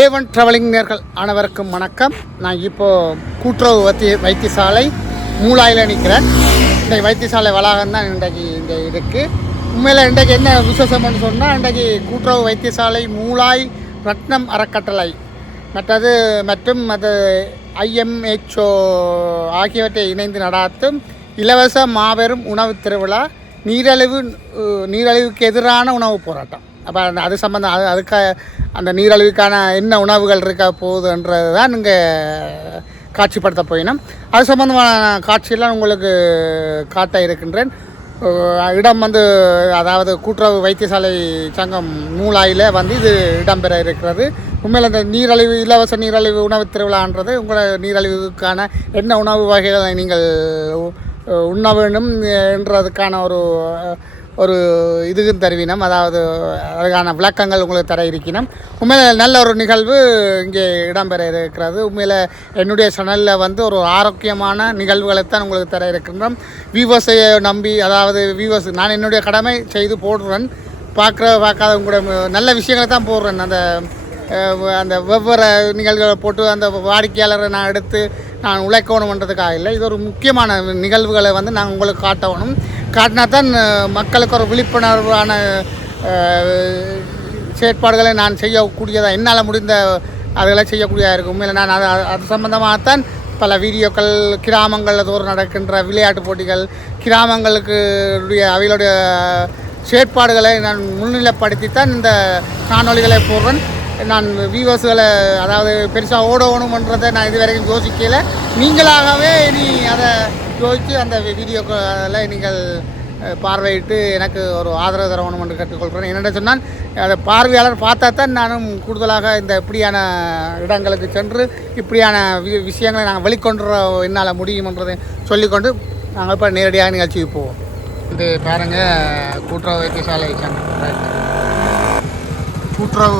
A1 travelling நேர்கள் அனைவருக்கும் வணக்கம். நான் இப்போது கூட்டுறவு வைத்தியசாலை மூலாயில் நிற்கிறேன். இந்த வைத்தியசாலை வளாகம் தான் இன்றைக்கு இந்த இருக்குது. உண்மையில் இன்றைக்கு என்ன விசேஷம்னு சொன்னால், இன்றைக்கு கூட்டுறவு வைத்தியசாலை மூலாய் ரத்னம் அறக்கட்டளை மற்றும் அது IMHO ஆகியவற்றை இணைந்து நடாத்தும் இலவச மாபெரும் உணவு திருவிழா நீரழிவுக்கு எதிரான உணவு போராட்டம். அப்போ அது சம்பந்தம் அதுக்கு அந்த நீரழிவுக்கான என்ன உணவுகள் இருக்க போகுதுன்றது தான் இங்கே காட்சிப்படுத்த போயினோம். அது சம்பந்தமான காட்சியெல்லாம் உங்களுக்கு காட்ட இருக்கின்றேன். இடம் அதாவது கூட்டுறவு வைத்தியசாலை சங்கம் மூலாயில் இது இடம்பெற இருக்கிறது. உண்மையில் அந்த இலவச நீரழிவு உணவு திருவிழான்றது உங்களை நீரழிவுக்கான என்ன உணவு வகைகளை நீங்கள் உண்ண வேண்டும் என்றதுக்கான ஒரு இதுக்கும் தருவினம், அதாவது அதுக்கான விளக்கங்கள் உங்களுக்கு தர இருக்கணும். உண்மையில் நல்ல ஒரு நிகழ்வு இங்கே இடம்பெற இருக்கிறது. உண்மையில் என்னுடைய சேனலில் ஒரு ஆரோக்கியமான நிகழ்வுகளைத்தான் உங்களுக்கு தர இருக்கின்றோம். வியூவர்ஸை நம்பி, அதாவது வியூவர்ஸ் நான் என்னுடைய கடமை செய்து போடுறேன். பார்க்காத உங்களுடைய நல்ல விஷயங்களை தான் போடுறேன். அந்த வெவ்வேறு நிகழ்வுகளை போட்டு அந்த வாடிக்கையாளரை நான் எடுத்து நான் உழைக்கணுன்றதுக்காக இல்லை. இது ஒரு முக்கியமான நிகழ்வுகளை நான் உங்களுக்கு காட்டினா தான் மக்களுக்கு ஒரு விழிப்புணர்வான செயற்பாடுகளை நான் செய்யக்கூடியதாக, என்னால் முடிந்த அதுகளை செய்யக்கூடியதாக இருக்கும். உண்மையில் நான் அது சம்பந்தமாகத்தான் பல வீடியோக்கள், கிராமங்களில் தோறும் நடக்கின்ற விளையாட்டு போட்டிகள், கிராமங்களுக்கு அவைகளுடைய செயற்பாடுகளை நான் முன்னிலைப்படுத்தித்தான் இந்த காணொலிகளை போடுறேன். நான் வியூவர்ஸுகளை, அதாவது பெருசாக ஓடணுமன்றதை நான் இதுவரைக்கும் யோசிக்கலை. நீங்களாகவே அதை யோசித்து அந்த வீடியோக்களை நீங்கள் பார்வையிட்டு எனக்கு ஒரு ஆதரவு தரணும் என்று கேட்டுக்கொள்கிறேன். என்னென்ன சொன்னால், அதை பார்வையாளர் பார்த்தா தான் நானும் கூடுதலாக இந்த இப்படியான இடங்களுக்கு சென்று இப்படியான விஷயங்களை நாங்கள் வெளிக்கொண்டு என்னால் முடியுமன்றதை சொல்லிக்கொண்டு நாங்கள் இப்போ நேரடியாக நிகழ்ச்சிக்கு போவோம். இது பாருங்கள், கூட்டுறவு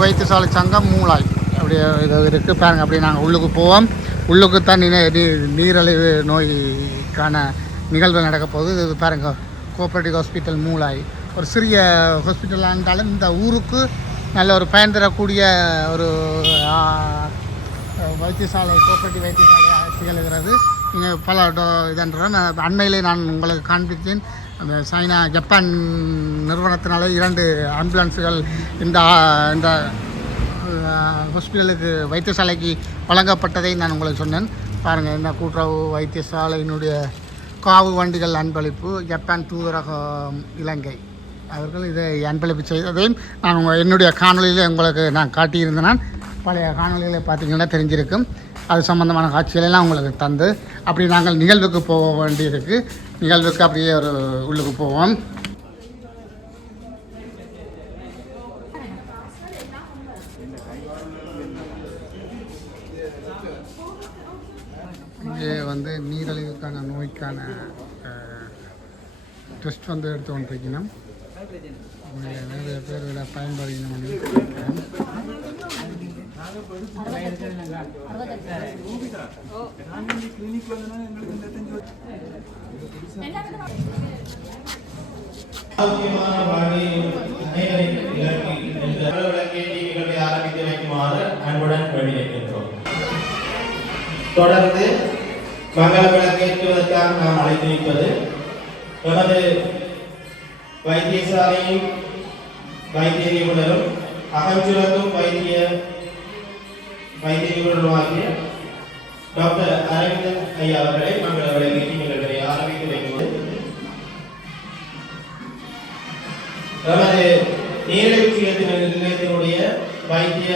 வைத்தியசாலை சங்கம் மூலாய் அப்படியே இது இருக்குது பாருங்கள். அப்படியே நாங்கள் உள்ளுக்கு போவோம். உள்ளுக்கு தான் நீரழிவு நோய்க்கான நிகழ்வு நடக்க போகுது. இது பாருங்கள், கோஆப்ரேட்டிவ் ஹாஸ்பிட்டல் மூலாய் ஒரு சிறிய ஹாஸ்பிட்டலாக இருந்தாலும் இந்த ஊருக்கு நல்ல ஒரு பயன் தரக்கூடிய ஒரு வைத்தியசாலை, கோஆப்ரேட்டிவ் வைத்தியசாலையாக திகழ்கிறது. இங்கே பல இதன்றோம். அண்மையிலே நான் உங்களுக்கு காண்பித்தேன். அந்த ஜப்பான் நிறுவனத்தினால 2 ஆம்புலன்ஸுகள் இந்த ஹாஸ்பிட்டலுக்கு வைத்தியசாலைக்கு வழங்கப்பட்டதை நான் உங்களுக்கு சொன்னேன். பாருங்கள், இந்த கூட்டுறவு வைத்தியசாலையினுடைய காவு வண்டிகள் அன்பளிப்பு ஜப்பான் தூதரகம் இலங்கை அவர்கள் இதை அன்பளிப்பு செய்ததையும் நான் என்னுடைய காணொலியில் உங்களுக்கு நான் காட்டியிருந்தேன். பழைய காணொலிகளை பார்த்திங்கன்னா தெரிஞ்சிருக்கும். அது சம்பந்தமான காட்சிகளெல்லாம் உங்களுக்கு தந்து அப்படி நாங்கள் நிகழ்வுக்கு போக வேண்டியிருக்கு. நிகழ்வுக்கு அப்படியே ஒரு உள்ளுக்கு போவோம். இங்கே நீரழிவுக்கான நோய்க்கான டெஸ்ட் எடுத்து கொண்டிருக்கணும். நிறைய பேர் இதில் பயன்படுத்தணும். ஆரம்பித்து வைக்குமாறு அன்புடன் வேண்டியிருக்கின்றோம். தொடர்ந்து மங்கள விளக்கேற்றுவதற்காக நாம் அழைத்திருப்பது எமது வைத்தியசாலையின் வைத்திய நிபுணரும் அகஞ்சுரக்கும் வைத்திய நிபுணருமாகிய டாக்டர் அரவிந்தன் ஐயா அவர்களை மங்கள விளக்கேற்றி நிகழ்வை ஆரம்பித்து வைக்கும்போது நமது நீரிழிவு சிகிச்சை நிலையத்தினுடைய வைத்திய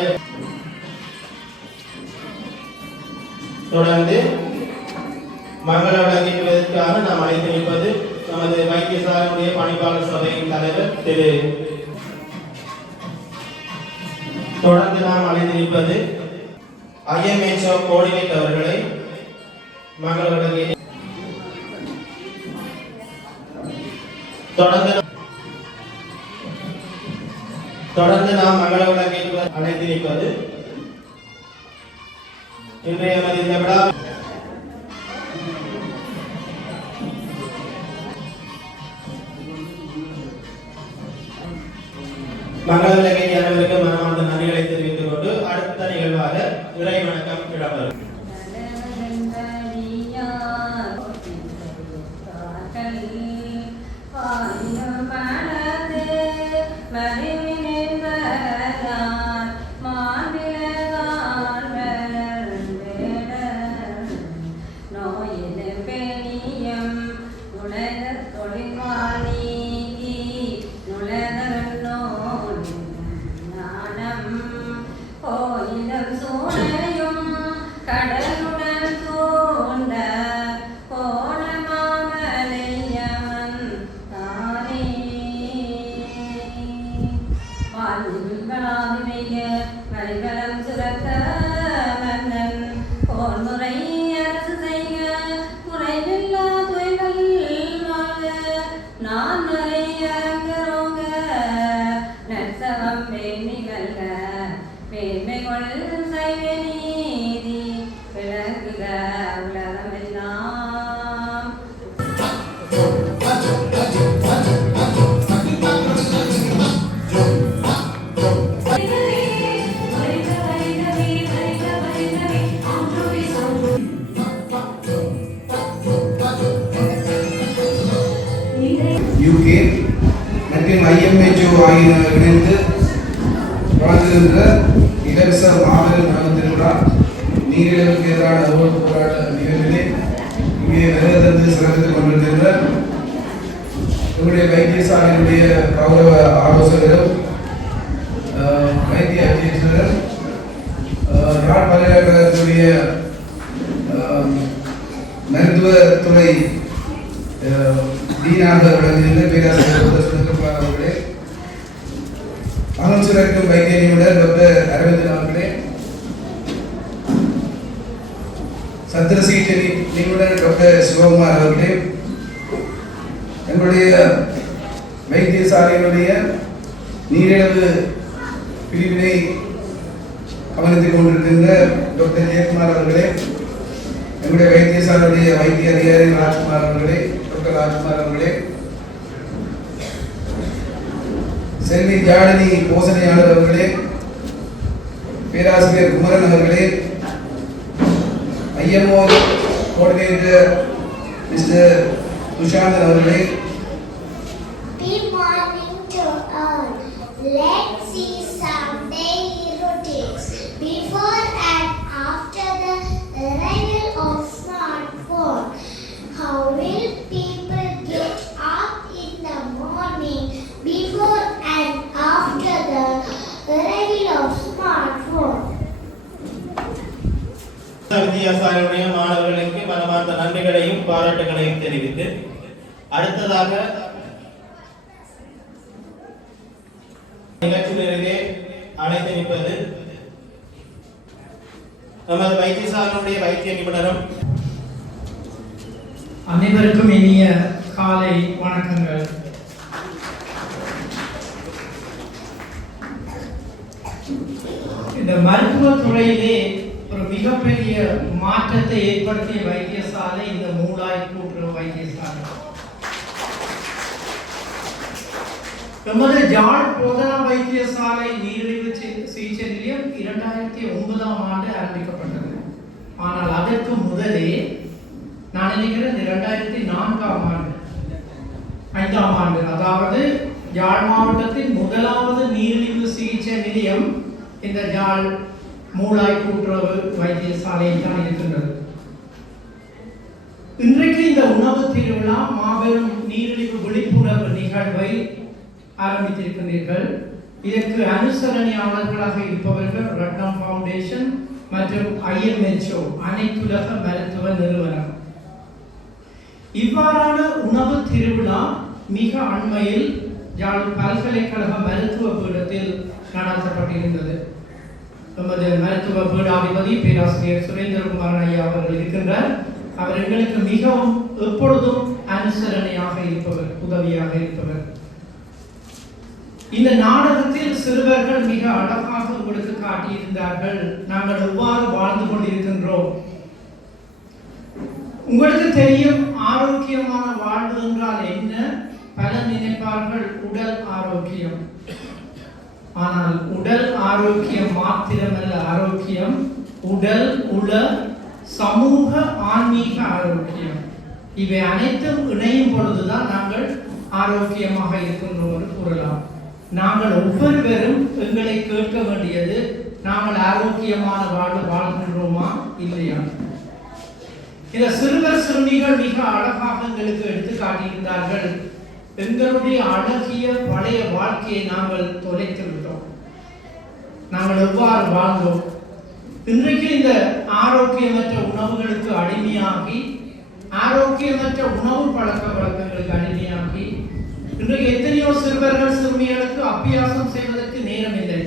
தொடர்ந்து மங்கள விளக்கேற்றுவதற்காக நாம் அழைத்து நிற்பது நமது வைத்தியசாலையுடைய பணிப்பாளர் சபையின் தலைவர் திரு. தொடர்ந்து நாம் அழைத்து நிற்பது IMHO கோஆர்டினேட்டர் அவர்களை மங்கள விளக்கேற்றி தொடர்ந்து நாம் மங்கள விளக்கேற்று அழைத்து நிற்பது இன்றைய இந்த விழா மங்கள விளக்கேற்றி அனைவருக்கும் மனமார்ந்த நன்றிகளை தெரிவித்துக் கொண்டு அடுத்த நிகழ்வாக இறை வணக்கம் இடம்பெறும். UK மற்றும் IMHO ஆகிய இணைந்து வழங்குகின்ற இலவச மாபெரும் உணவு திருவிழா நீரிழிவுக்கு எதிரான போராட்ட நிகழ்விலே இங்கே வருகை சிறப்பித்துக் கொண்டிருக்கின்ற நம்முடைய வைத்தியசாலையினுடைய கௌரவ ஆலோசகரும் வைத்திய அத்தியட்சகர் யாழ் பல்கலைக்கழகத்துடைய மருத்துவத்துறை டீனாக விளங்குகின்ற பேராசிரியர் அவர்களே, அமைச்சருக்கும் வைத்திய நிபுணர் டாக்டர் அரவிந்தன் அவர்களே, சத்திர சிகிச்சை நிபுணர் டாக்டர் சிவகுமார் அவர்களே, எங்களுடைய வைத்தியசாலையினுடைய நீரிழிவு பிரிவினை கவனித்துக் கொண்டிருக்கின்ற டாக்டர் ஜெயக்குமார் அவர்களே, எங்களுடைய வைத்தியசாலையுடைய வைத்திய அதிகாரி ராஜ்குமார் அவர்களே, டாக்டர் ராஜ்குமார் அவர்களே, செல்வி ஜாடனி போசனையாளர் அவர்களே, பேராசிரியர் குமரன் அவர்களே, IMO கோஆர்டினேட்டர் மிஸ்டர் துஷாந்தன் அவர்களே. Good morning to all. Let's see some daily routines before and after the arrival of smartphone. How will people get up in the morning before and after the arrival of smartphone? வித்தியாசாலையுடைய மாணவர்களுக்கு மனமார்ந்த நன்றிகளையும் பாராட்டுகளையும் தெரிவித்து அடுத்ததாக நிகழ்ச்சிகளிலே அழைத்து நிற்பது நமது வைத்தியசாலையுடைய வைத்திய நிபுணரும் அனைவருக்கும் இனிய காலை வணக்கங்கள். இந்த மருத்துவத்துறையிலே ஒரு மிகப்பெரிய மாற்றத்தை ஏற்படுத்திய வைத்தியசாலை இந்த மூளாய் கூட்டுறவு வைத்தியசாலை. எமது யாழ் போதனா வைத்தியசாலை நீரிழிவு சிகிச்சை நிலையம் 2009ஆம் ஆண்டு ஆரம்பிக்கப்பட்டது. ஆனால் அதற்கு முதலே நான் நினைக்கிறேன் 2004ஆம் ஆண்டு 5ஆம் ஆண்டு, அதாவது யாழ் மாவட்டத்தின் முதலாவது நீரிழிவு சிகிச்சை நிலையம் இந்த யாழ் மூளாய் கூட்டுறவு வைத்தியசாலையில் தான் இருக்கின்றது. இன்றைக்கு இந்த உணவு திருவிழா மாபெரும் நீரிழிவு விழிப்புணர்வு நிகழ்வை ஆரம்பித்திருக்கின்றீர்கள். இதற்கு அனுசரணையாளர்களாக இருப்பவர்கள் ரட்னம் ஃபவுண்டேஷன் மற்றும் IMHO அனைத்துலக மருத்துவ நிறுவனம். இவ்வாறான உணவு திருவிழா மிக அண்மையில் யாழ் பல்கலைக்கழக மருத்துவ பீடத்தில் நடத்தப்பட்டிருந்தது. நமது மருத்துவ பீடாதிபதி பேராசிரியர் சுரேந்திரகுமார் ஐயா அவர்கள் இருக்கின்றார். அவர் எங்களுக்கு மிகவும் எப்பொழுதும் அனுசரணையாக இருப்பவர், உதவியாக இருப்பவர். இந்த நாடகத்தில் சிறுவர்கள் மிக அழகாக உங்களுக்கு காட்டியிருந்தார்கள் நாங்கள் எவ்வாறு வாழ்ந்து கொண்டிருக்கின்றோம். உங்களுக்கு தெரியும், ஆரோக்கியமான வாழ்வு என்றால் என்ன? பல நினைப்பார்கள் உடல் ஆரோக்கியம். ஆனால் உடல் ஆரோக்கியம் மாத்திரமல்ல ஆரோக்கியம், உடல் உள சமூக ஆன்மீக ஆரோக்கியம், இவை அனைத்தும் இணையும் பொழுதுதான் நாங்கள் ஆரோக்கியமாக இருக்கின்றோம் என்று கூறலாம். நாங்கள் ஒவ்வொருவரும் எங்களை கேட்க வேண்டியது, நாங்கள் ஆரோக்கியமான வாழ்கின்றோமா இல்லையா? இந்த சிறுவர் சிறுமிகள் மிக அழகாக எங்களுக்கு எடுத்து காட்டியிருந்தார்கள். எங்களுடைய அழகிய பழைய வாழ்க்கையை நாங்கள் தொலைத்து விட்டோம். நாங்கள் எவ்வாறு வாழ்ந்தோம்? இன்றைக்கு இந்த ஆரோக்கியமற்ற உணவுகளுக்கு அடிமையாகி, ஆரோக்கியமற்ற உணவு பழக்க வழக்கங்களுக்கு அடிமையாகி, இன்றைக்கு எத்தனையோ சிறுவர்கள் சிறுமிகளுக்கு அபியாசம் செய்வதற்கு நேரம் இல்லை.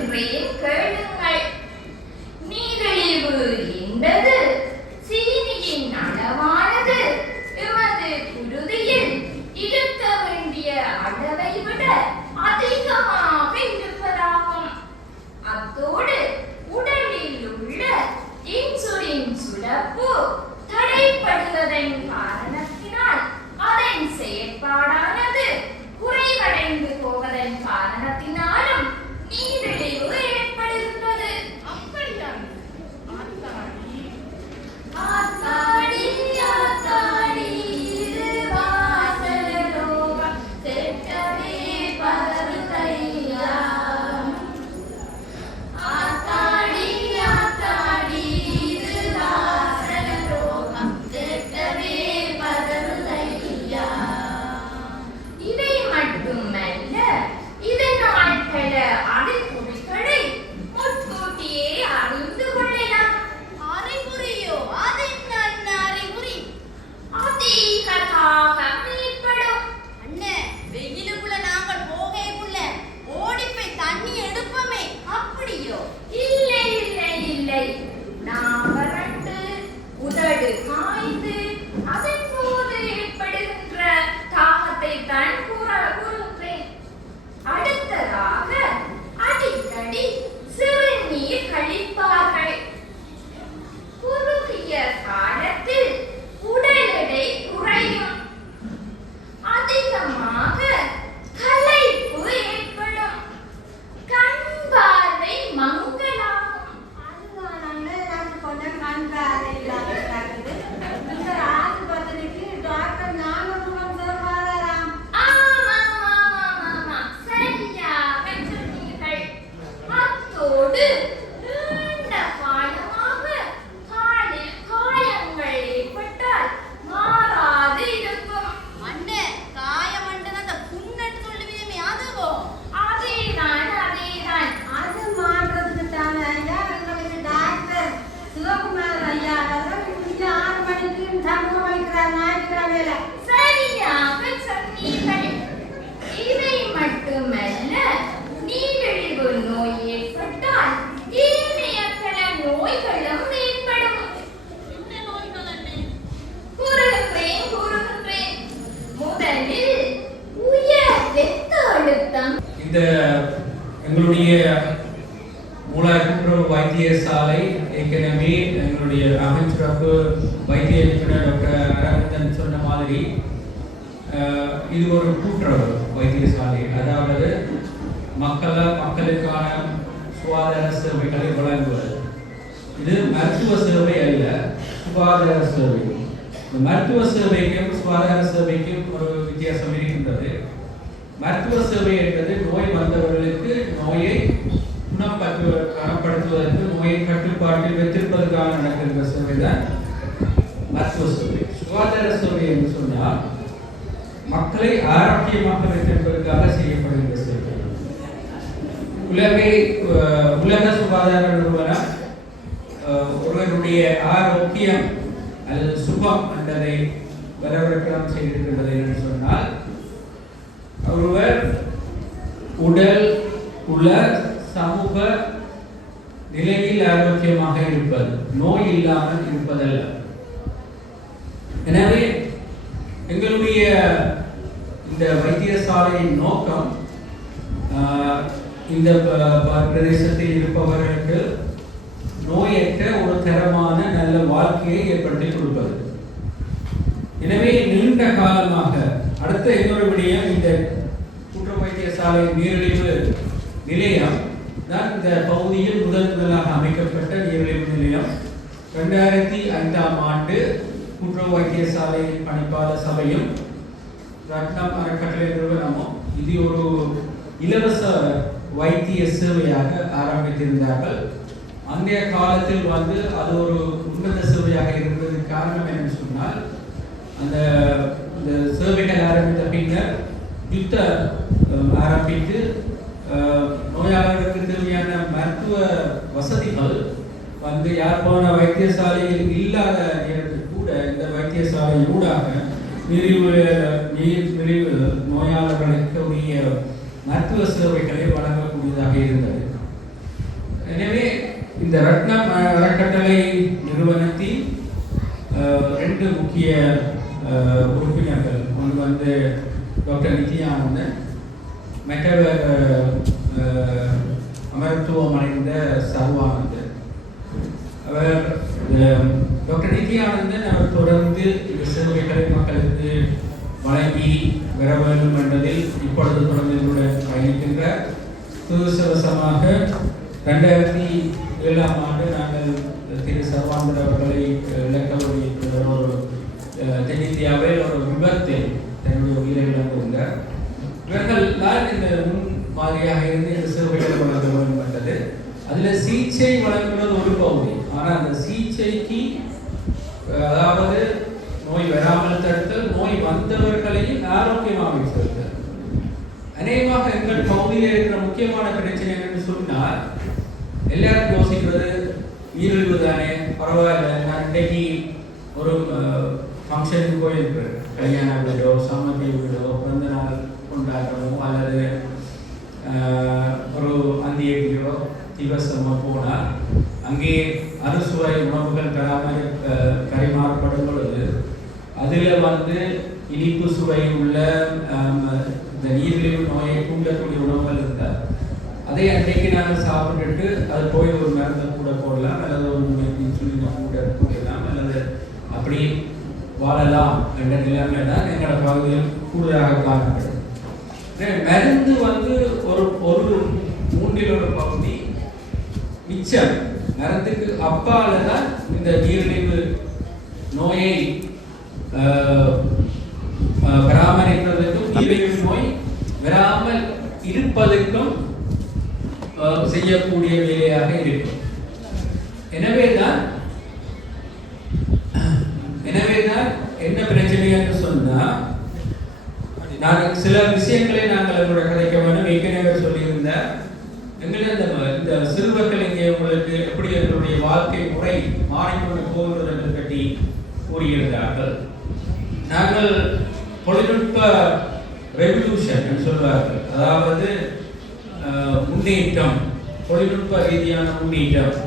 சொல்லுகின்றேன் கேளுங்கள். நீரிழிவு என்பது சீனியின் அளவானது எமது குருதியில் இருக்க வேண்டிய அளவை விட அதிகமாக இருப்பதாகும். அத்தோடு உடலில் உள்ள இன்சுலின் சுரப்பு தடைப்படுவதன் காரணத்தினால் அதன் செயற்பாடானது குறைவடைந்து போவதன் காரணத்தினாலும் நீரிழிவு ஏற்படுகின்றது. அப்படியா? ஆத்தாடி ஆத்தாடி இது வாசலோகம் தெட்டவே பருதையா. ஆத்தாடி ஆத்தாடி இது வாசலோகம் தெட்டவே பருதையா. இதை மட்டுமல்ல, இதனால் பல அறிகுறிகளை முன்கூட்டியே அறிந்து கொள்ளலாம். அறிகுறியோ? அதென்ன அறிகுறி? அதிக தாகம் ஏற்படும். அண்ணே, வெயிலுக்குள்ள நாங்கள் போகைக்குள்ள ஓடிப்போய் தண்ணி எடுப்போமே, அப்படியோ? இல்லை இல்லை இல்லை, நான் வறண்டு உதடு காய்ந்து அதன் போது ஏற்படுகின்ற தாகத்தை தான் கூறுகிறேன். அடுத்ததாக அடிக்கடி சிறுநீர் கழிப்பார்கள். குறுகிய காலத்தில் உடல் எடை குறையும். அதிகமாக களைப்பு ஏற்படும். கண் பார்வை மங்கலாகும். அதுதான் அண்ணே, எனக்கு கொஞ்சம் கண்காண இல்லாம இருக்குது. இந்த ஆஸ்பத்திரிக்கு டாக்டர் ஞானசுகம் சார் வராராம். ஆமாம், சரியாக சொன்னீர்கள். அத்தோடு நீண்ட காலமாக காலில் காயங்கள் ஏற்பட்டால் மாறாது இருக்கும். அண்ணே, காயமண்டன அந்த புண்ணன்னு சொல்லுவீமே, அதுவோ? அதேதான். அது மாற்றத்துக்கு தானே ஐயா எங்களுக்கு டாக்டர் சிவகுமார் ஐயா அவர்கள் இங்க 6 மணிக்கு சமூகம் அளிக்கிறார் ஞாயிற்றுக்கிழமையில. சரியாக சொன்னீர்கள். இவை மட்டுமல்ல, நீரிழிவு நோய் ஏற்பட்டால் ஏனைய பல நோய்களும் ஏற்படும். என்ன நோய்கள் அண்ணே? கூறுகின்றேன். முதலில் உயர் இரத்த அழுத்தம். இந்த எங்களுடைய மூலாய் கூட்டுறவு வைத்தியசாலை ஏற்கனவே எங்களுடைய அமைச்சரப்பு வைத்திய நிபுணர் டாக்டர் அரவிந்தன் சொன்ன மாதிரி இது ஒரு கூட்டுறவு வைத்தியசாலை, அதாவது மக்களுக்கான சுகாதார சேவைகளை வழங்குவது. இது மருத்துவ சேவை அல்ல, சுகாதார சேவை. இந்த மருத்துவ சேவைக்கும் சுகாதார சேவைக்கும் ஒரு வித்தியாசம் இருக்கின்றது. மருத்துவ சேவை என்பது நோய் வந்தவர்களுக்கு நோயை குணப்படுத்துவதற்கு, நோயை கட்டுப்பாட்டில் வைத்திருப்பதற்காக நடக்கின்ற சேவை தான் மருத்துவ சேவை. சுகாதார சேவை என்று சொன்னால் மக்களை ஆரோக்கியமாக வைத்திருப்பதற்காக செய்யப்படுகின்ற சேவை. உலக சுகாதார நிறுவனம் ஒருவருடைய ஆரோக்கியம் அல்லது சுகம் என்பதை வரவிறக்கம் செய்திருக்கின்றது என்று சொன்னால், ஒருவர் உடல் உள்ள சமூக நிலையில் ஆரோக்கியமாக இருப்பது, நோய் இல்லாமல் இருப்பதல்ல. எனவே எங்களுடைய இந்த வைத்தியசாலையின் நோக்கம் இந்த பிரதேசத்தில் இருப்பவர்களுக்கு நோயற்ற ஒரு தரமான நல்ல வாழ்க்கையை ஏற்படுத்தி கொடுப்பது. எனவே நீண்ட காலமாக அடுத்த இன்னொரு விடயம், இந்த கூட்டுறவு வைத்தியசாலை நீரிழிவு நிலையம் தான் இந்த பகுதியில் முதலாக அமைக்கப்பட்ட நீரிழிவு நிலையம். 2005ஆம் ஆண்டு கூட்டுறவு வைத்தியசாலை பணிப்பாளர் சபையும் ரத்னம் அறக்கட்டளை நிறுவனமும் இது ஒரு இலவச வைத்திய சேவையாக ஆரம்பித்திருந்தார்கள். அந்த காலத்தில் அது ஒரு உன்னத சேவையாக இருந்ததற்கு காரணம் என்னன்னு சொன்னால், அந்த சேவைகள் ஆரம்பித்த பின்னர் யுத்தம் ஆரம்பித்து நோயாளர்களுக்கு தேவையான மருத்துவ வசதிகள் யாழ்ப்பாண வைத்தியசாலையில் இல்லாத நேரத்தில் கூட இந்த வைத்தியசாலை ஊடாக நீரிழிவு நோயாளர்களுக்கு உரிய மருத்துவ சேவைகளை வழங்கக்கூடியதாக இருந்தது. எனவே இந்த ரத்னம் அறக்கட்டளை நிறுவனத்தின் 2 முக்கிய உறுப்பினர்கள், ஒன்று வந்து டாக்டர் நித்யானந்தன், மற்றவர் அமரத்துவம் அடைந்த சர்வானந்தன். அவர் டாக்டர் நித்யானந்தன் அவர் தொடர்ந்து இந்த சேவைகளை மக்களுக்கு வழங்கி வர வேண்டும் என்பதில் இப்பொழுது தொடர்ந்து என்னுடன் பயணிக்கின்றார். துரதிர்ஷ்டவசமாக 2007ஆம் ஆண்டு நாங்கள் திரு சர்வானந்தன் அவர்களை இலக்கவழி ஒரு தென்னிந்தியாவில் ஒரு விபத்தில் தன்னுடைய உயிரை இழந்திருந்தார். இவர்கள்தான் இந்த முன் மாதிரியாக இருந்து இந்த சேவைகளை வழங்க வேண்டும் என்றது. அதில் சிகிச்சை வழங்குவது ஒரு பகுதி. ஆனால் அந்த சிகிச்சைக்கு அதாவது நோய் வராமல் தடுத்தல், நோய் வந்தவர்களையும் ஆரோக்கியமாக வைத்திருத்தல். அநேகமாக எங்கள் பகுதியில் இருக்கிற முக்கியமான பிரச்சனை என்று சொன்னால், எல்லாரும் யோசிக்கிறது ஈரழிவு தானே, பரவாயில்ல, நான் இன்றைக்கு ஒரு ஃபங்க்ஷனுக்கு போயிருக்கிறேன், கல்யாண வீடோ சமதி வீடோ பிறந்த நாள் கொண்டாடுறோமோ அல்லது ஒரு அந்தியோ திவசமாக போனால் அங்கே அறுசுவை உணவுகள் பரிமாறப்படும் பொழுது அதில் வந்து இனிப்பு சுவை உள்ள இந்த நீரிழிவு நோயை தூண்டக்கூடிய உணவுகள் இருந்தால் அதை அன்றைக்கு நாங்கள் சாப்பிட்டுட்டு அது போய் ஒரு மருந்தை கூட போடலாம் அல்லது ஒரு இன்சுலினை கூட போடலாம் அல்லது அப்படி வாழலாம் என்ற நிலைமை தான் எங்களோட பகுதியில் கூடுதலாக காணப்படும். மருந்து வந்து ஒரு 3 பகுதி மிச்சம். மருந்துக்கு அப்பால தான் இந்த நீரிழிவு நோயை பராமரிப்பதற்கும் நீரிழிவு நோய் வராமல் இருப்பதற்கும் செய்யக்கூடிய வேலையாக இருக்கும். எனவேதான் என்ன பிரச்சனை என்று சொன்னால், நாங்கள் சில விஷயங்களை நாங்கள் என்னோட கதைக்க வேணும். ஏற்கனவே சொல்லியிருந்தார், எங்களை இந்த சிறுவர்கள் இங்கே உங்களுக்கு எப்படி எங்களுடைய வாழ்க்கை முறை மாறிக்கொண்டு போகிறது என்று பற்றி கூறியிருந்தார்கள். நாங்கள் தொழில்நுட்ப ரெவல்யூஷன் என்று சொல்வார்கள், அதாவது முன்னேற்றம், தொழில்நுட்ப ரீதியான முன்னேற்றம்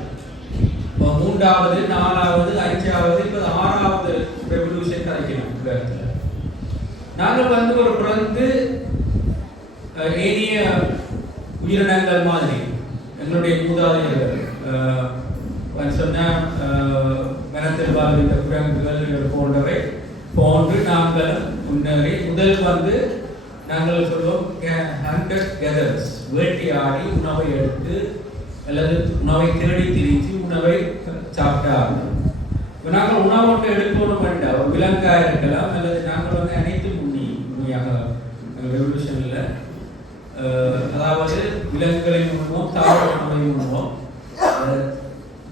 3வது 4வது 5வது இப்போ 6வது ரெவல்யூஷன் கிடைக்கணும். நாங்கள் வந்து ஒரு பிறந்து ஏனைய உயிரினங்கள் மாதிரி எங்களுடைய மூதாதையர்கள் சொன்ன மனத்தில் வாழ்கின்ற குரங்குகள் போன்றவை போன்று நாங்கள் முன்னேறி முதல் வந்து நாங்கள் சொல்லுவோம் ஹண்டர் கெதர்ஸ், வேட்டையாடி உணவை எடுத்து அல்லது உணவை தேடி திரிச்சு உணவை சாப்பிட்டாங்க. இப்போ நாங்கள் உணவு ஒன்று எடுக்கணும் வேண்டாம், ஒரு விலங்காக இருக்கலாம் அல்லது நாங்கள் வந்து அனைத்து உண்மையாக ரெவல்யூஷனில் அதாவது விலங்குகளை உண்ணுவோம், தாவர உணவை உண்ணுவோம்.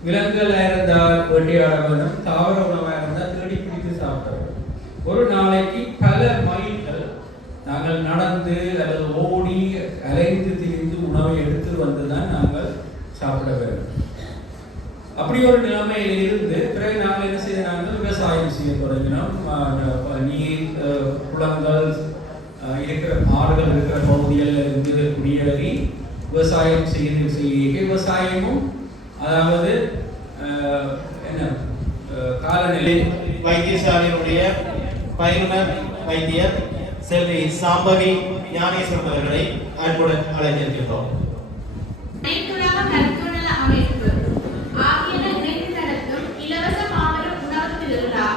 விலங்குகளாக இருந்தால் வேட்டையாட வேண்டும், தாவர உணவாக இருந்தால் தேடி பிடித்து சாப்பிட வேண்டும். ஒரு நாளைக்கு பல மைல்கள் நாங்கள் நடந்து அல்லது ஓடி அலைந்து திரிந்து உணவை எடுத்து வந்து தான் நாங்கள் சாப்பிட வேண்டும். அப்படி ஒரு நிலைமையில் இருந்து பிறகு நாங்கள் என்ன செய்யறாங்க, விவசாயம் செய்ய தொடங்கினோம். நீர் குளங்கள் இருக்கிற ஆறுகள் இருக்கிற பகுதிகளில் இருந்து குடியேறி விவசாயம் செய்ய விவசாயமும் அதாவது என்ன காலநிலை வைத்தியசாலையினுடைய பயிலுனர் வைத்தியர் செல்வி சாம்பவி ஞானேஸ்வரன் அவர்களை அன்புடன் அழைத்திருக்கின்றோம். அனைத்துலக மருத்துவநல அமைப்பு ஆகியன இணைந்து நடத்தும் இலவச மாபெரும் உணவு திருவிழா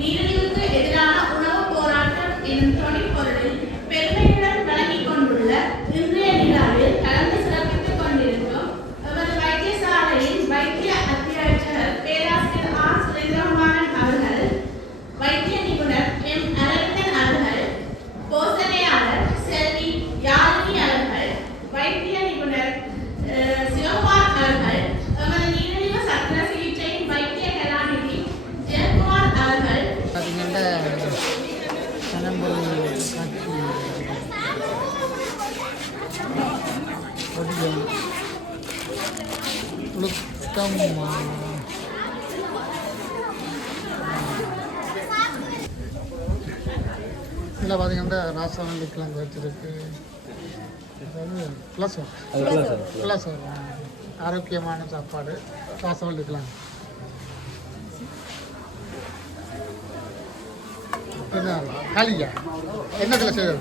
நீரிழிவுக்கு எதிரான உணவு போராட்டம் எனும் தொனிப்பொருளில் பெருமையுடன் வழங்கிக் கொண்டுள்ள இன்றைய நிகழ்வில் கலந்து சிறப்பித்துக் கொண்டிருக்கும் எமது வைத்தியசாலையின் வைத்திய அத்தியட்சகர் பேராசிரியர் ஆர். சுரேந்திரகுமாரன் அவர்கள், வைத்திய நிபுணர் எம். அரவிந்தன் அவர்கள், போசனையாளர் செல்வி யாழினி அவர்கள், வைத்திய நிபுணர் சிவகுமார் அவர்கள், எமது நீரிழிவு சக்கர சிகிச்சையின் வைத்திய கலாநிதி ஜெயக்குமார் அவர்கள் இதில் பார்த்தீங்கன்னா ராசாயனிக் கிழங்கு வச்சுருக்கு, ப்ளஸ் ப்ளஸ் ஆரோக்கியமான சாப்பாடு சுவாசம் இருக்கலாம். என்ன களியா என்னத்தில் செய்வது?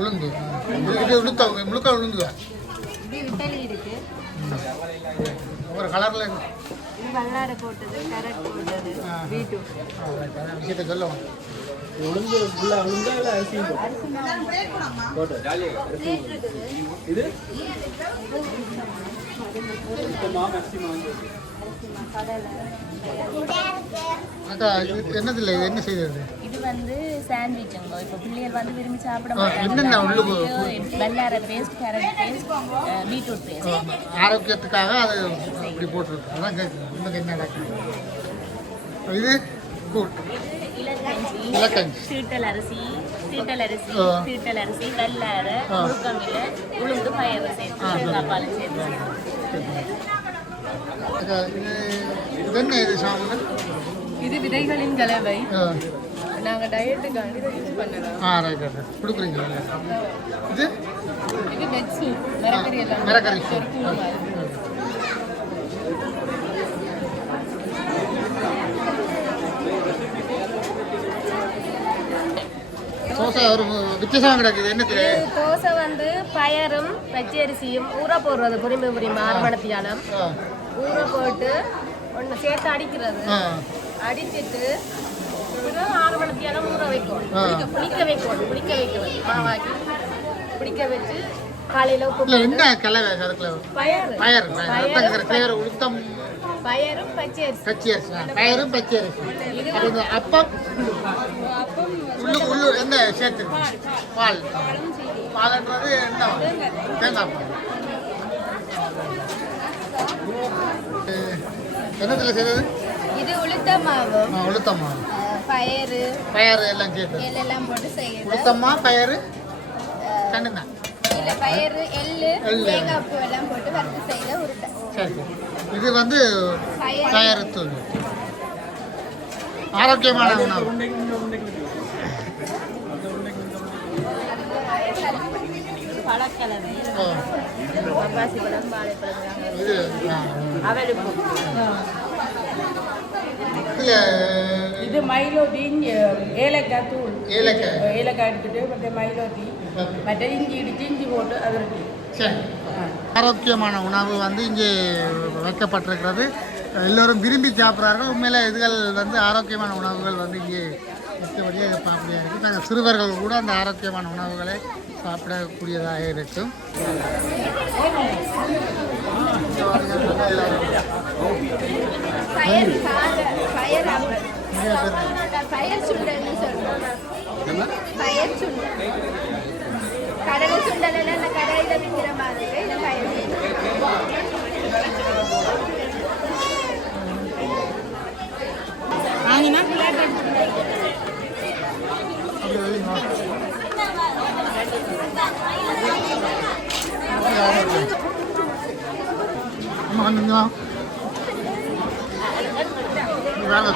உளுந்து. இது உளுத்த முழுக்க உளுந்து ஒரு கலரில் விஷயத்தை சொல்லுவோம். உளுந்து ஃபுல்லாக உளுந்தா இல்லை அரிசி இது அக்கா என்னதில்லை இது என்ன செய்வது? இது வந்து சாண்ட்விச்சுங்க. இப்போ பிள்ளைகள் வந்து விரும்பி சாப்பிட என்னென்ன உள்ளுக்கு வெள்ளார paste, carrot paste, beetroot paste. ஆரோக்கியத்துக்காக அது இப்படி போட்டுருக்கு. அதான் கேட்குறேன் இன்னும் என்ன நடக்குது. இது கூட் இலக்கஞ்சி, சீட்டல் அரிசி, வெள்ளார, முழுக்கமில்ல, உளுந்து, பயறு சேர்த்து தேங்காய்பால் சேர்த்து. இது என்ன இது சாப்பிட? இது விதைகளின் கலவை. நாங்கள் டயட்டுக்காண்டி இதை யூஸ் பண்ணலாம். ரைட் கொடுக்குறீங்களா? இது இது வெஜ் சூப், மரக்கறி எல்லாம் மரக்கறி தோசை ஒரு வித்தியாசம் கிடக்குது. என்ன தோசை வந்து பயரும் பச்சரிசியும் ஊற போடுறது. புரிமை 6 மணித்தியாலம் ஊற போட்டு ஒன்று சேர்த்து அடிக்கிறது. அடிச்சுட்டு 6 மணித்தியாலம் ஊற வைக்கணும். புளிக்க வைக்கணும். மாவாக்கி புளிக்க வச்சு காலையில் உப்பு என்ன கிளவை பயறு உளுத்தம் பயரும் பச்சரிசி பயரும் பச்சரிசி. அப்பம் உள்ளு என்ன சேர்த்து பால் பால்ன்றது என்ன தேங்காய் பால். என்னத்தில் செய்வது? இது உளுத்த மாவு. உளுத்த மாவு, பயறு எல்லாம் சேர்த்து எல்லாம் போட்டு செய்யணும். உளுத்தம்மா பயறு கண்டுதான் இல்லை, பயறு எள்ளு தேங்காய் பூ எல்லாம் போட்டு வறுத்து செய்த உருட்டை. சரி சரி. இது வந்து பயறு தூள். ஆரோக்கியமான உணவு. பழக்கலவை, பப்பாசி பழம், வாழைப்பழம், இது அவலுப்பு. இது மைலோடி, ஏலக்காய் தூள். ஏலக்காய் எடுத்துட்டு மற்ற மைலோடி, மற்ற இஞ்சி இடிச்சு இஞ்சி போட்டு அது சரி. ஆரோக்கியமான உணவு வந்து இங்கே வைக்கப்பட்டிருக்கிறது. எல்லோரும் விரும்பி சாப்பிட்றார்கள். உண்மையில் இதுகள் வந்து ஆரோக்கியமான உணவுகள் வந்து இங்கே மிக்கபடியாக பார்க்கக்கூடியதாக இருக்குது. நாங்கள் சிறுவர்கள் கூட அந்த ஆரோக்கியமான உணவுகளை சாப்பிடக்கூடியதாக இருக்கும். கடலை சுண்டல் இந்த கடையில் விற்கிற மாதிரி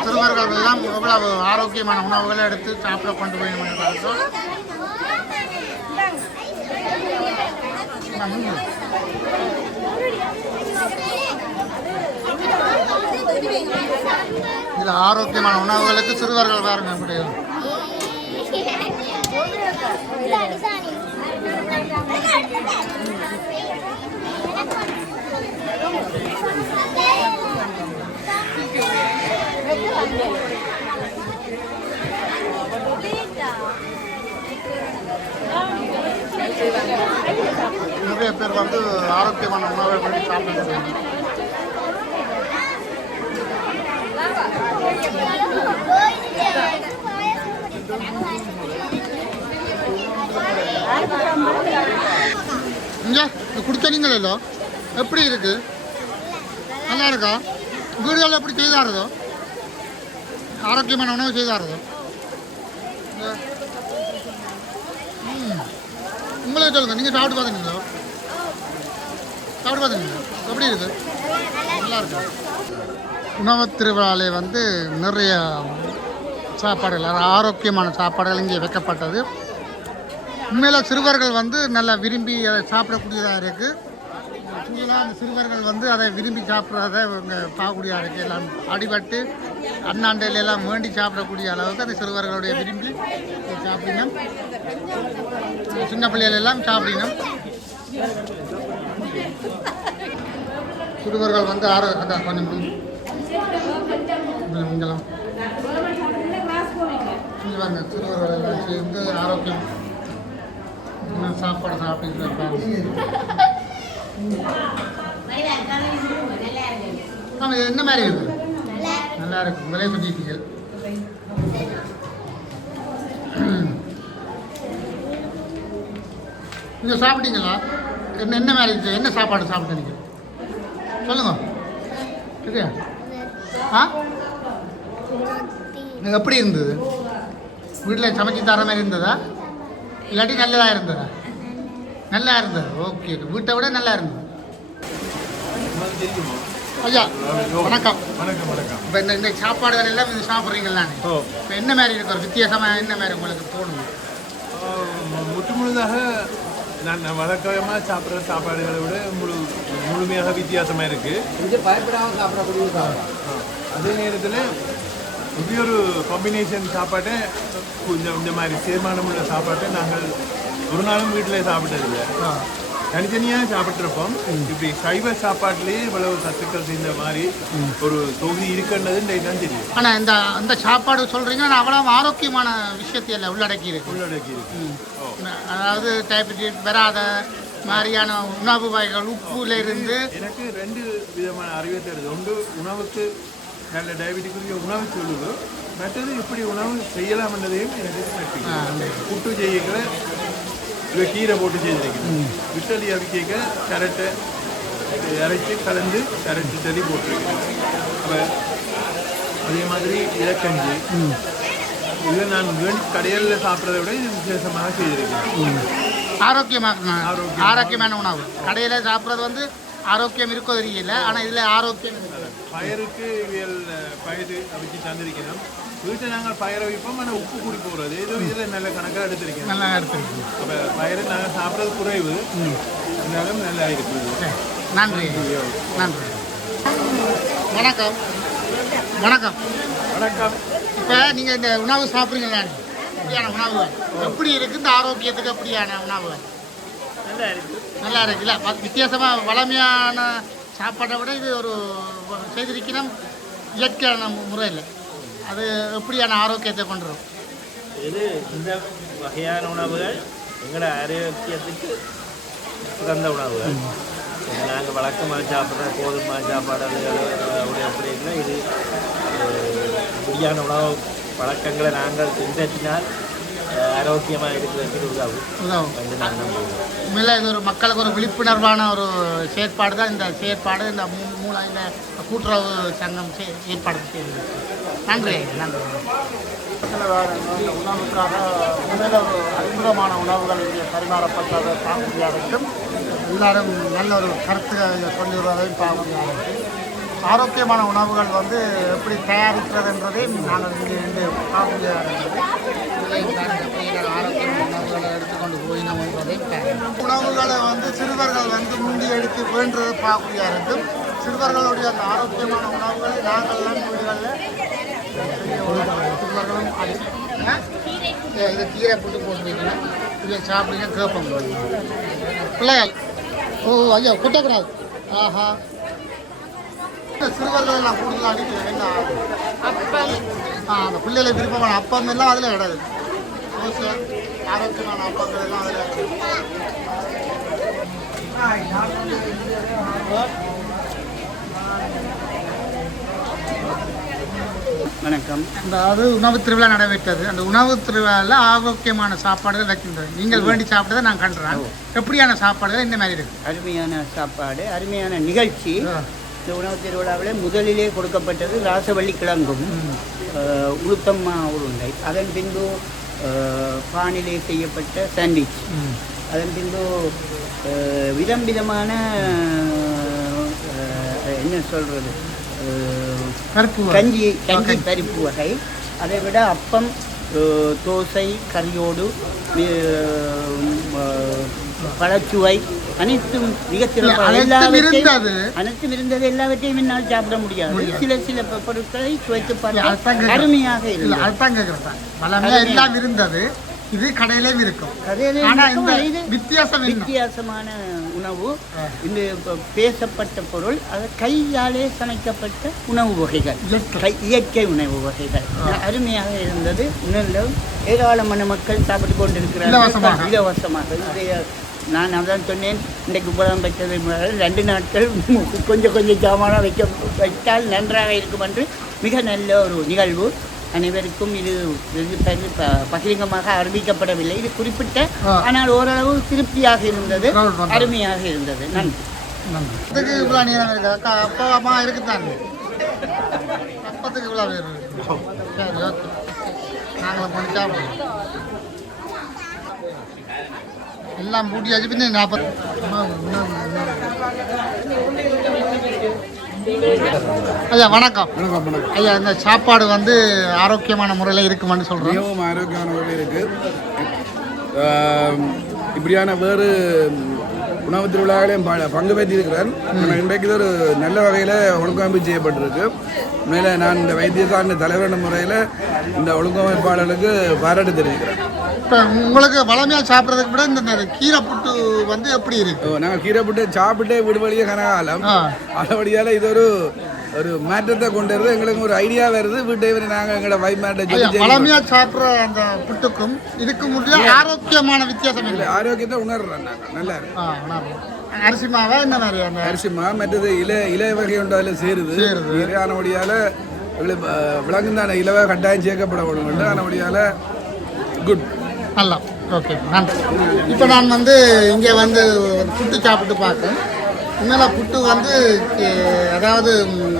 சிறுவர்கள் எல்லாம் எவ்வளவு ஆரோக்கியமான உணவுகளை எடுத்து சாப்பிட கொண்டு போய் இதில் ஆரோக்கியமான உணவுகளுக்கு சிறுவர்கள் பாருங்க முடியும். நிறைய பேர் வந்து ஆரோக்கியமான உணவை பண்ணி சாப்பிடுறது. இங்கே இது குடித்தனீங்களோ எப்படி இருக்கு? நல்லா இருக்கா? வீடுகளில் எப்படி செய்தாருதோ? ஆரோக்கியமான உணவு செய்தாருதோ? உங்களே சொல்லுங்கள், நீங்கள் சாப்பிட்டு பார்த்தீங்களோ? சாப்பிட்டு பார்த்தீங்களா? எப்படி இருக்கு? நல்லா இருக்கு. உணவு திருவிழாவிலே வந்து நிறைய சாப்பாடுகள், ஆரோக்கியமான சாப்பாடுகள் இங்கே வைக்கப்பட்டது. உண்மையில் சிறுவர்கள் வந்து நல்லா விரும்பி அதை சாப்பிடக்கூடியதாக இருக்குது. கூடுதலாக அந்த சிறுவர்கள் வந்து அதை விரும்பி சாப்பிட்றத இவங்க பார்க்கக்கூடியதாக இருக்குது. எல்லாம் அடிபட்டு அண்ணாண்டையில எல்லாம் வேண்டி சாப்பிடக்கூடிய அளவுக்கு அந்த சிறுவர்களுடைய விரும்பி சாப்பிடணும். சின்ன பிள்ளைகள் எல்லாம் சாப்பிடணும். சிறுவர்கள் வந்து கொஞ்சம் இங்கெல்லாம் இங்கே வாங்க. சிறுவர்கள் எல்லாம் சேர்ந்து ஆரோக்கியம் சாப்பாடு சாப்பிட்டு ஆமாம். இது என்ன மாதிரி இருக்குது? நல்லா இருக்கு. விலை சொல்லிட்டீர்கள். நீங்கள் சாப்பிட்டீங்களா? என்ன மாதிரி இருந்துச்சு? என்ன சாப்பாடு சாப்பிட்டீங்க சொல்லுங்க. சரியா? எப்படி இருந்தது? வீட்டில் சமைச்சு தர மாதிரி இருந்ததா இல்லாட்டி நல்லதாக இருந்ததா? நல்லா இருந்தது. ஓகே. வீட்டை விட நல்லா இருந்தது. ஐயா வணக்கம். வணக்கம் வணக்கம். இப்போ இந்த சாப்பாடுகள் எல்லாம் இது சாப்பிட்றீங்களா? இப்போ என்ன மாதிரி இருக்கு? ஒரு வித்தியாசமாக என்ன மாதிரி உங்களுக்கு தோணுது? முழுதாக நான் வழக்கமாக சாப்பிட்ற சாப்பாடுகளை விட முழுமையாக வித்தியாசமாக இருக்குது. கொஞ்சம் பயப்படாமல் சாப்பிடக்கூடிய அதே நேரத்தில் இப்படி ஒரு காம்பினேஷன் சாப்பாட்டை இந்த மாதிரி சேர்மானம் உள்ள சாப்பாட்டை நாங்கள் ஒரு நாளும் வீட்டில் சாப்பிட்டதில்லை. தனித்தனியாக சாப்பிட்ருப்போம். இப்படி சைவ சாப்பாட்டிலேயே இவ்வளவு சத்துக்கள் சேர்ந்த மாதிரி ஒரு தொகுதி இருக்குன்றது தான் தெரியும். ஆனால் இந்த சாப்பாடு சொல்கிறீங்க நான் அவ்வளோ ஆரோக்கியமான விஷயத்தை உள்ளடக்கி இருக்கு. அதாவது டைபெட்டிஸ் வராத மாதிரியான உணவு வகைகள் உப்புல இருந்து எனக்கு 2 விதமான அறிவை தருது. ஒன்று உணவுக்கு நல்ல டயபெட்டிக்குரிய உணவு சொல்லுது. மற்றது இப்படி உணவு செய்யலாம்ன்றதையும் எனக்கு புட்டு செய்யக்கிற இல்லை கீரை போட்டு செய்திருக்கேன். விட்டலி அவிக்க கரெக்டை அரைச்சி கலந்து கரெக்டு தள்ளி போட்டிருக்கேன். அப்போ அதே மாதிரி இலக்கஞ்சி இதை நான் கடைகளில் சாப்பிட்றத விட இது விசேஷமாக செய்திருக்கேன். ஆரோக்கியமான உணவு கடையில் சாப்பிட்றது வந்து ஆரோக்கியம் இருக்கோ தெரியல. ஆனால் இதில் ஆரோக்கியம் பயருக்கு பயிர் அவிச்சு தந்திருக்கணும். வீட்டில் நாங்கள் பயிரை வைப்போம். ஆனால் உப்பு கூடி போகிறது ஏதோ இதில் நல்ல கணக்காக எடுத்திருக்கேன். நல்லா எடுத்துருக்கோம். அப்போ பயிரை நாங்கள் சாப்பிட்றது குறைவு இருந்தாலும் நல்லா இருக்குது. நன்றி நன்றி. வணக்கம் வணக்கம் வணக்கம். இப்போ நீங்கள் இந்த உணவு சாப்பிட்றீங்களா? எப்படியான உணவுகள் எப்படி இருக்குது? இந்த ஆரோக்கியத்துக்கு எப்படியான உணவுகள்? நல்லா இருக்குல்ல. வித்தியாசமாக வளமையான சாப்பாட்டை விட இது ஒரு செய்திருக்கணும் இயற்கையான முறையில். அது எப்படியான ஆரோக்கியத்தை பண்ணுறோம்? இது இந்த வகையான உணவுகள் எங்களோட ஆரோக்கியத்துக்கு சிறந்த உணவுகள். நாங்கள் வழக்கமாக சாப்பிட்ற கோதுமை சாப்பாடு அப்படி இல்லை. இது இப்படியான உணவு பழக்கங்களை நாங்கள் பின்பற்றினால் ஆரோக்கியமாக இருக்கிறதுக்கு உதவும். உண்மையில் இது ஒரு மக்களுக்கு ஒரு விழிப்புணர்வான ஒரு செயற்பாடு தான் இந்த செயற்பாடு. இந்த இந்த கூட்டுறவு சங்கம் ஏற்பாடு செய்யுது. நன்றி நன்றி. உணவுக்காக உண்மையில் ஒரு அற்புதமான உணவுகள் இங்கே பரிமாறப்பட்டதை பார்க்க இருக்கும். எல்லாரும் நல்ல ஒரு கருத்துக்களை சொல்லிடுவதையும் பார்க்க இருக்கும். ஆரோக்கியமான உணவுகள் வந்து எப்படி தயாரிக்கிறதுன்றதையும் நாங்கள் இங்கே இருந்து பார்க்க ஆரோக்கியமான உணவுகளை எடுத்துக்கொண்டு போயினோம் என்பதையும் உணவுகளை வந்து சிறுவர்கள் வந்து முந்தி எடுத்து வேண்டதை பார்க்க இருக்கும். சிறுவர்களுடைய அந்த ஆரோக்கியமான உணவுகளை நாங்கள்லாம் வீடுகளில் சிறுவர்களும் இதை கீரை புட்டு போட்டுருக்கீங்கன்னா இதை சாப்பிடுங்க கேட்போம் பிள்ளைகள். ஓ ஐயா கொட்டக்கூடாது. ஆஹா சிறுவர்கள் எல்லாம் கூடுதலாக அடிக்கிறது என்ன அப்பம். அந்த பிள்ளைகளை விருப்பமான அப்பம் எல்லாம் அதில் கிடையாது. தோசை ஆரோக்கியமான அப்பங்கள் எல்லாம் அதில். வணக்கம். அதாவது உணவு திருவிழா நடைபெற்றது. அந்த உணவு திருவிழாவில் ஆரோக்கியமான சாப்பாடுகள் வைக்கின்றது. நீங்கள் வேண்டி சாப்பிட்டதை நான் கண்டுறேன். எப்படியான சாப்பாடுகள் இந்த மாதிரி இருக்குது? அருமையான சாப்பாடு, அருமையான நிகழ்ச்சி. இந்த உணவு திருவிழாவில் முதலிலே கொடுக்கப்பட்டது ராசவள்ளி கிழங்கும் உளுத்தம்மா உருண்டை. அதன் பின்பு பானிலே செய்யப்பட்ட சாண்ட்விச். அதன் பின்பு விதம் விதமான என்ன சொல்கிறது கஞ்சி பருப்பு வகை. அதை விட அப்பம் தோசை கறியோடு பழச்சுவை அனைத்தும் மிக அனைத்தும் இருந்தது எல்லாவற்றையும் என்னால் சாப்பிட முடியாது. சில பொருட்களை சுவைத்து பார்த்து அருமையாக எல்லாம் இருந்தது. இது கடையிலும் இருக்கும். வித்தியாசமான உணவு. இந்த பேசப்பட்ட பொருள் அது கையாலே சமைக்கப்பட்ட உணவு வகைகள், இயற்கை உணவு வகைகள் அருமையாக இருந்தது. இன்னும் ஏராளமான மக்கள் சாப்பிட்டு கொண்டிருக்கிறார்கள் இலவசமாக. நான் அதான் சொன்னேன், இன்றைக்கு புலம் பெற்றது 2 நாட்கள் கொஞ்சம் சாமான வைத்தால் நன்றாக இருக்கும் என்று. மிக நல்ல ஒரு நிகழ்வு. அனைவருக்கும் இது பகிரங்கமாக அறிவிக்கப்படவில்லை. இது குறிப்பிட்ட, ஆனால் ஓரளவு திருப்தியாக இருந்தது, அருமையாக இருந்தது. நன்றி. அப்பா அம்மா இருக்குதான் அப்பத்துக்கு இவ்வளோ பேர் நாங்கள் கொஞ்சம் எல்லாம் பூட்டியாச்சு. பின்ன 40 ஐயா வணக்கம். ஐயா, இந்த சாப்பாடு வந்து ஆரோக்கியமான முறையில் இருக்குமான்னு சொல்கிறேன். மிகவும் ஆரோக்கியமான முறையில் இருக்குது. இப்படியான வேறு உணவு திருவிழாக்களையும் பங்கு பெற்றிருக்கிறேன். இன்றைக்கு இது ஒரு நல்ல வகையில் ஒழுங்கமைப்பு செய்யப்பட்டிருக்கு. மேலே நான் இந்த வைத்தியசாலை தலைவர் முறையில் இந்த ஒழுங்கமைப்பாளர்களுக்கு பாராட்டு தெரிவிக்கிறேன். இப்போ உங்களுக்கு வளமையாக சாப்பிட்றதுக்கு விட இந்த கீரை புட்டு வந்து எப்படி இருக்கு? நாங்கள் கீரை புட்டு சாப்பிட்டே விடுவழியே கனகாலம். அதபடியால் இது ஒரு மாற்றத்தை கொண்டு வருது. எங்களுக்கு ஒரு ஐடியா வருது. வீட்டை நாங்கள் எங்களோட வைமாட்டை வளமையாக சாப்பிட்ற அந்த புட்டுக்கும் இதுக்கு முடியாது ஆரோக்கியமான வித்தியாசம் இல்லை. ஆரோக்கியத்தை உணர்றோம் நாங்கள். நல்லா இருக்கு. அரிசி மாவா என்ன மாதிரி? அந்த அரிசி மா மற்றது இலை வகை ஒன்று அதில் சேருது. ஆனபடியால் விலங்கு தானே இலவை கட்டாயம் சேர்க்கப்பட ஆனபடியால் குட். நல்லா, ஓகே, நன்றி. இப்போ நான் வந்து இங்கே வந்து புட்டு சாப்பிட்டு பார்க்கேன். உண்மையில புட்டு வந்து அதாவது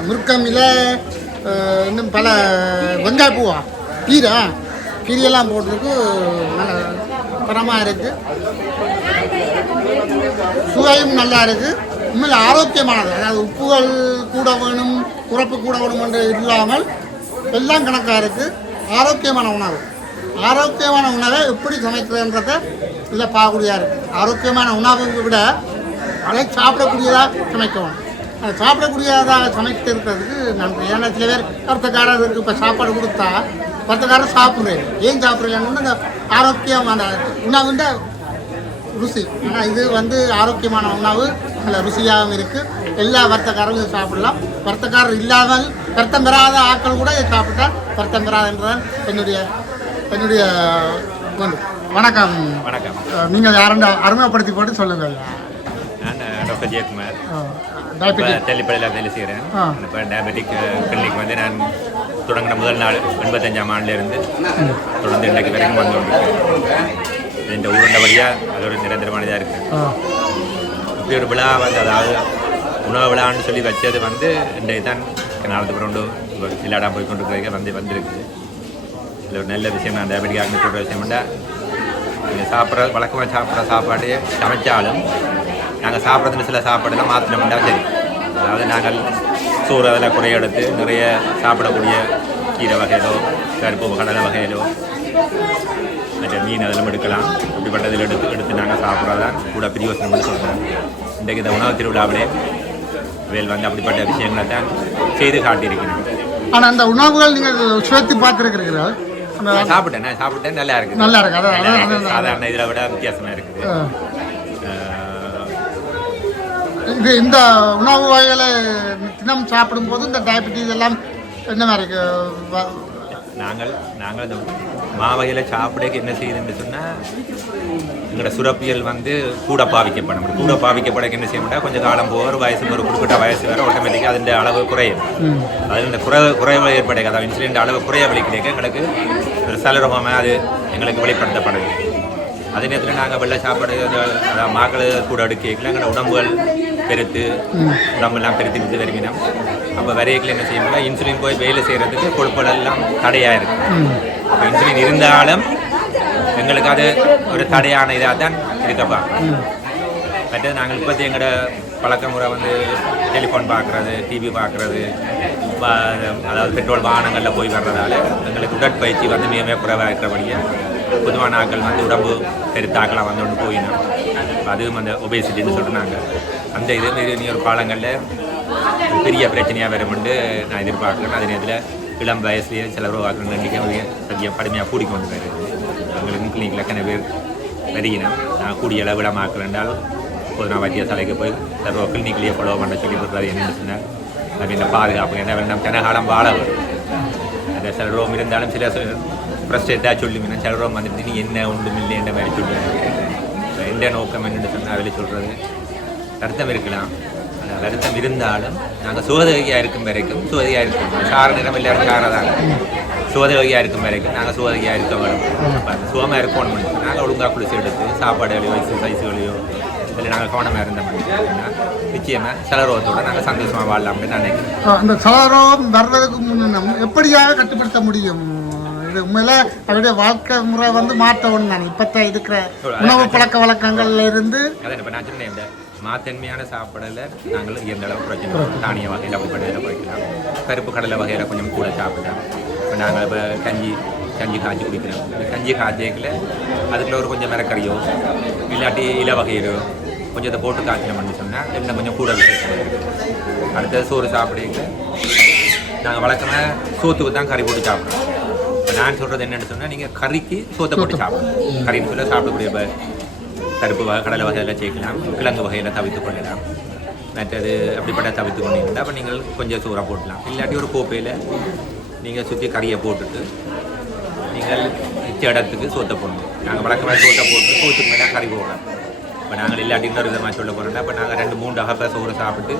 முருக்கம் இலை, இன்னும் பல வெங்காய பூவா கீரையெல்லாம் போட்டிருக்கு. நல்ல தரமாக இருக்குது, சுவையும் நல்லா இருக்குது. உண்மையில் ஆரோக்கியமானது. அதாவது உப்புகள் கூட வேணும், உரப்பு கூட வேணும் என்று இல்லாமல் எல்லாம் கணக்காக இருக்குது. ஆரோக்கியமான உணவு. ஆரோக்கியமான உணவை எப்படி சமைக்கிறதுன்றத இதில் பார்க்கக்கூடியதாக இருக்குது. ஆரோக்கியமான உணவை விட அதை சாப்பிடக்கூடியதாக சமைக்கணும். அதை சாப்பிடக்கூடியதாக சமைத்து இருக்கிறதுக்கு நன்றி. ஏன்னா சில பேர் வருத்தக்காரருக்கு இப்போ சாப்பாடு கொடுத்தா வருத்தக்காரர் சாப்பிட்றேன், ஏன் சாப்பிட்றேன்னு அந்த ஆரோக்கியமான உணவுன்ற ருசி. ஆனால் இது வந்து ஆரோக்கியமான உணவு, நல்ல ருசியாகவும் இருக்குது. எல்லா வருத்தக்காரரும் இதை சாப்பிடலாம். வருத்தக்காரர் இல்லாமல் வருத்தம் பெறாத ஆட்கள் கூட இதை சாப்பிட்டா வருத்தம் பெறாது என்றுதான் என்னுடைய வணக்கம். வணக்கம். நீங்கள் யாரும் அருமைப்படுத்தி போட்டு சொல்லுங்கள். நான் டாக்டர் ஜெயக்குமார், தெல்லிப்பள்ளியில் வேலை செய்கிறேன். இப்போ டயபெட்டிக் கிளினிக் வந்து நான் தொடங்கின முதல் நாள் 85ஆம் ஆண்டிலிருந்து தொடர்ந்து இன்றைக்கு வரைக்கும் வந்து கொண்டிருக்கேன். இந்த ஊருண்ட வழியாக அது ஒரு நிரந்தரமானதாக இருக்குது. இப்படி ஒரு விழா வந்து, அதாவது உணவு விழான்னு சொல்லி வச்சது வந்து இன்றைக்கு தான் நாளத்துக்கு ரெண்டு விளையாடாம போய் கொண்டு வந்திருக்கு. இதில் ஒரு நல்ல விஷயம். நான் டயபெட்டிக்காக சொல்கிற விஷயம்னா, நீங்கள் வழக்கமாக சாப்பிட்ற சாப்பாடு சமைச்சாலும் நாங்கள் சாப்பிட்றதுல சில சாப்பாடுலாம் மாற்றினோம்னா சரி. அதாவது நாங்கள் சோறு அதில் குறைய எடுத்து நிறைய சாப்பிடக்கூடிய கீரை வகையிலோ கருப்பு கடலை வகையிலோ மற்ற மீன் அதெல்லாம் எடுக்கலாம். அப்படிப்பட்டதில் எடுத்து நாங்கள் சாப்பிட்றதான் கூட பிரியோசனம் சொல்கிறோம். இன்றைக்கு இந்த உணவு திருவிழாவிலே வேல் வந்து அப்படிப்பட்ட விஷயங்களை தான் செய்து காட்டியிருக்கிறோம். ஆனால் அந்த உணவுகள் நீங்கள் சுவைத்து பார்த்துருக்கிறீங்களா? சாப்பிட்டேன் நல்லா இருக்குது. நல்லா இருக்கு. சாதாரண இதில் விட வித்தியாசமாக இருக்குது. இந்த உணவு வகைகளை தினம் சாப்பிடும்போது இந்த டயபெட்டிஸ் எல்லாம் என்ன மாதிரி நாங்கள் இந்த மாவகையில் சாப்பிடக்கு என்ன செய்யுதுன்னு சொன்னால், எங்களோட சுரப்பியல் வந்து கூட பாவிக்கப்படும். கூட பாவிக்கப்படக்கு என்ன செய்யணும்னா, கொஞ்சம் காலம் போக ஒரு குறிப்பிட்ட வயசு வேறு ஆட்டோமேட்டிக்காக அதில் அளவு குறையும். அதில் இந்த குறைவு ஏற்படுது. அதாவது இன்சுலின் அளவு குறைய வலிக்கிறதுக்கு எங்களுக்கு ஒரு சலரமாக அது எங்களுக்கு வெளிப்படுத்தப்படுது. அதே நேரத்தில் நாங்கள் வெள்ளை சாப்பாடு அதாவது மாக்கள் கூட எடுக்கல எங்களோட உடம்புகள் உடம்பெல்லாம் பெருத்து வருவினோம். அப்போ வரையக்கில் என்ன செய்யணும்னா, இன்சுலின் போய் வேலை செய்கிறதுக்கு கொழுப்புகளெல்லாம் தடையாக இருக்குது. அப்போ இன்சுலின் இருந்தாலும் எங்களுக்கு அது ஒரு தடையான இதாக தான் இருக்கப்பா. மற்றது நாங்கள் இப்போத்தி எங்களோட பழக்க முறை வந்து டெலிஃபோன் பார்க்குறது, டிவி பார்க்குறது, அதாவது பெட்ரோல் வாகனங்களில் போய் வர்றதால எங்களுக்கு உடற்பயிற்சி வந்து மிக குறைவாக இருக்கிறபடியே பொதுவான ஆக்கள் வந்து உடம்பு பெருத்தாக்கெல்லாம் வந்து கொண்டு போயினோம். அதுவும் அந்த ஒபேசிட்டின்னு சொல்கிறாங்க. அந்த இது இனி ஒரு காலங்களில் பெரிய பிரச்சனையாக வரும்னு நான் எதிர்பார்க்குறேன். அதே நேரத்தில் இளம் வயசுலேயே சில ரோகாக்கள் எண்ணிக்கை கடுமையாக கூடிக்கொண்டு வருது. எங்களுக்கு கிளினிக்கில் எத்தனை பேர் வருகிறேன். நான் கூடிய அளவு இடமாக்குறேன்டால் இப்போது நான் வைத்தியசாலைக்கு போய் சில கிளினிக்லேயே ஃபாலோ பண்ண சொல்லி கொடுக்குறது என்னென்னு சொன்னேன். அப்படின்ற பாதுகாப்பு என்ன வேண்டாம் ஜனகாலம் வாழ வரும். அந்த சில ரோம் இருந்தாலும் சில ஃப்ரஸ்ட்ரேட்டாக சொல்லுவீங்க. சில ரோம் வந்துட்டு நீ என்ன ஒன்றும் இல்லை என்ற மாதிரி சொல்லுவாங்க. எந்த நோக்கம் என்னென்னு சொன்னால் அதில் சொல்கிறது வருத்தம் இருக்கலாம். அந்த வருத்தம் இருந்தாலும் நாங்கள் சுகதகியாக இருக்கும் வரைக்கும் சுகதியாக இருக்கும். சார நிறம் எல்லாரும் சாரதாங்க. சுகதகியாக இருக்கும் வரைக்கும் நாங்கள் சுகதகியாக இருக்க வரும். சுகமாக இருக்கணும். நாங்கள் ஒழுங்காக குளிச்சு எடுத்து சாப்பாடுகளையோ எக்ஸசைஸுகளையோ இல்லை நாங்கள் கவனமாக இருந்தோம் அப்படின்னா நிச்சயமாக சலரோகத்தோடு நாங்கள் சந்தோஷமாக வாழலாம் அப்படின்னு நான் நினைக்கிறேன். அந்த சலரோகம் வர்றதுக்கு முன்னும் எப்படியாக கட்டுப்படுத்த முடியும்? இது உண்மையில அவருடைய வாழ்க்கை முறை வந்து மாற்ற ஒன்று தானே. இப்போ இருக்கிற உணவு பழக்க வழக்கங்கள்ல இருந்து அதான் இப்போ நான் சொன்னேன். இந்த மாத்தன்மையான சாப்பாடில் நாங்கள் எந்த அளவு பிரச்சனை தானிய வகையில் படையில் குறைக்கலாம். கருப்பு கடலை வகையில் கொஞ்சம் கூட சாப்பிடலாம். இப்போ நாங்கள் இப்போ கஞ்சி காய்ச்சி குடிக்கிறோம். இந்த கஞ்சி காய்ச்சிக்கல அதுக்குள்ள ஒரு கொஞ்சம் மிரக்கறியோ இல்லாட்டி இலை வகையிலோ கொஞ்சத்தை போட்டு காய்ச்சினோம்னு சொன்னால் இன்னும் கொஞ்சம் கூட விசேஷம். அடுத்தது சோறு சாப்பிடுங்க. நாங்கள் வழக்கமாக சோத்துக்கு தான் கறி போட்டு சாப்பிட்றோம். இப்போ நான் சொல்கிறது என்னென்னு சொன்னால் நீங்கள் கறிக்கு சோத்தை போட்டு சாப்பிடணும். கறின்னு சொல்ல சாப்பிடக்கூடிய கருப்பு கடலை வகையில் சேர்க்கலாம். கிழங்கு வகையில் தவிர்த்து கொள்ளலாம். மற்றது அப்படிப்பட்ட தவிர்த்து கொண்டீங்கன்னா அப்போ நீங்கள் கொஞ்சம் சோறாக போட்டலாம். இல்லாட்டி ஒரு கோப்பையில் நீங்கள் சுற்றி கறியை போட்டுட்டு நீங்கள் மிச்ச இடத்துக்கு சோத்தை போடணும். நாங்கள் வழக்கமாக சோத்தை போட்டு சோத்துக்கு மேலே கறி போடுறோம். இப்போ நாங்கள் இல்லாட்டி இன்னொரு விதமாக சொல்ல போகிறோம்னா இப்போ நாங்கள் 2-3 அகப்பை சோறு சாப்பிட்டு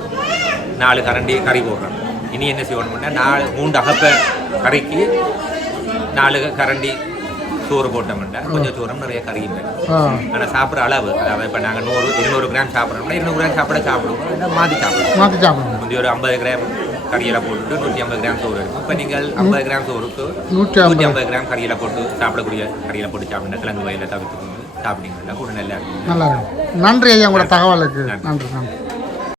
4 கரண்டி கறி போடுறோம். இனி என்ன செய்யணும்னா 3 அகப்பை கறிக்கு 4 கரண்டி சோறு போட்டோம்னா கொஞ்சம் சோறும் நிறைய கறியும். ஆனால் சாப்பிட்ற அளவு அதாவது இப்போ நாங்கள் 200 கிராம் சாப்பிட்றோம்னா 200 கிராம் சாப்பிடுவோம். மாற்றி சாப்பிடுவோம். முந்தைய ஒரு 50 கிராம் கறியெல்லாம் போட்டுட்டு 150 கிராம் சோறு இருக்கும். இப்போ நீங்கள் 50 கிராம் சோறுக்கு 150 கிராம் கறியில் போட்டு சாப்பிடக்கூடிய கறியில் போட்டு சாப்பிடுங்க. கிழங்கு வகையில் தவிர்த்து சாப்பிட்டீங்கன்னா கூட நல்லா இருக்கும். நல்லா இருக்கும். நன்றி ஐயா உங்களோட தகவலுக்கு. நன்றி.